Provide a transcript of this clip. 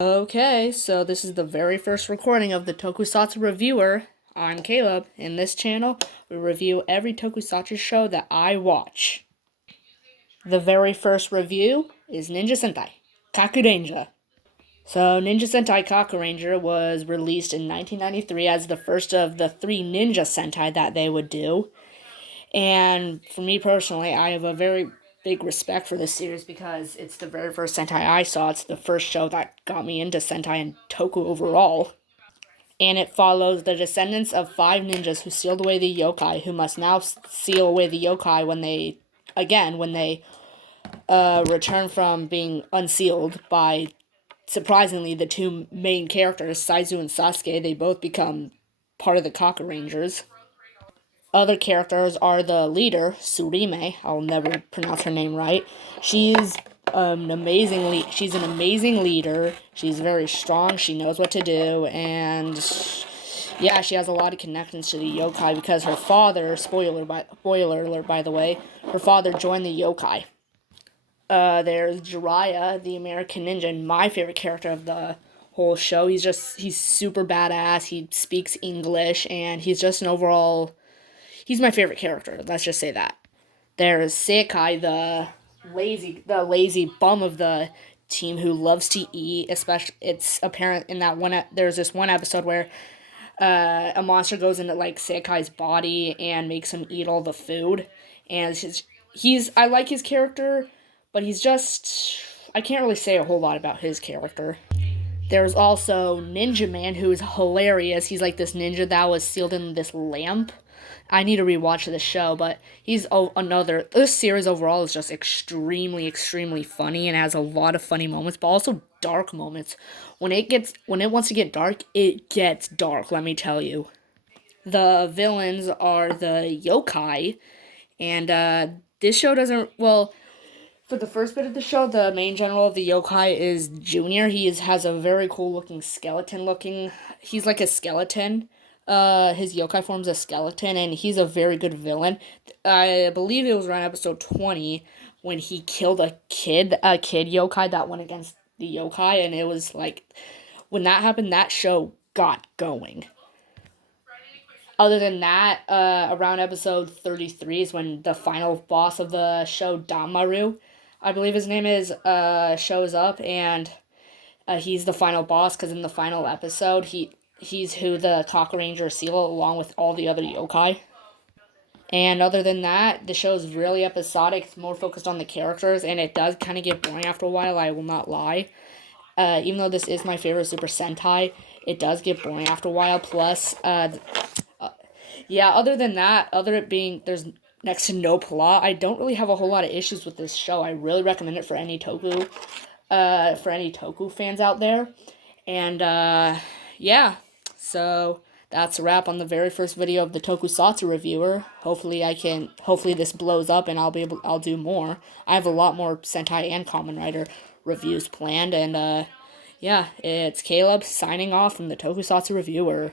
Okay, so this is the very first recording of the Tokusatsu Reviewer. I'm Caleb. In this channel, we review every Tokusatsu show that I watch. The very first review is Ninja Sentai Kakuranger. So, Ninja Sentai Kakuranger was released in 1993 as the first of the three Ninja Sentai that they would do. And for me personally, I have a very big respect for this series because it's the very first Sentai I saw. It's the first show that got me into Sentai and Toku overall. And it follows the descendants of five ninjas who sealed away the yokai, who must now seal away the yokai when they return from being unsealed by, surprisingly, the two main characters, Saizu and Sasuke. They both become part of the Kakurangers. Other characters are the leader, Surime. I'll never pronounce her name right. She's she's an amazing leader. She's very strong. She knows what to do, and yeah, she has a lot of connections to the yokai because her father, spoiler alert by the way, her father joined the yokai. There's Jiraiya, the American ninja, and my favorite character of the whole show. He's super badass. He speaks English, and he's just an overall. He's my favorite character. Let's just say that. There's Sekai, the lazy bum of the team who loves to eat. Especially, it's apparent in that one. There's this one episode where a monster goes into like Sekai's body and makes him eat all the food. And I like his character, but he's just, I can't really say a whole lot about his character. There's also Ninja Man, who is hilarious. He's like this ninja that was sealed in this lamp. I need to rewatch the show, but this series overall is just extremely funny and has a lot of funny moments, but also dark moments. When it wants to get dark, it gets dark, let me tell you. The villains are the yokai, and this show doesn't, well, for the first bit of the show, the main general of the yokai is Junior. Has a very cool looking skeleton looking. He's like a skeleton. His yokai form's a skeleton, and he's a very good villain. I believe it was around episode 20 when he killed a kid yokai that went against the yokai, and it was like, when that happened, that show got going. Other than that, around episode 33 is when the final boss of the show, Damaru, I believe his name is, shows up, and he's the final boss because in the final episode, he's who the Kakuranger seal along with all the other yokai. And other than that, the show is really episodic. It's more focused on the characters, and it does kind of get boring after a while, I will not lie. Even though this is my favorite Super Sentai, it does get boring after a while. Plus, yeah, other than that, there's next to no plot, I don't really have a whole lot of issues with this show. I really recommend it for any Toku fans out there. And, yeah, so that's a wrap on the very first video of the Tokusatsu Reviewer. Hopefully this blows up and I'll do more. I have a lot more Sentai and Kamen Rider reviews planned, and, yeah, it's Caleb signing off from the Tokusatsu Reviewer.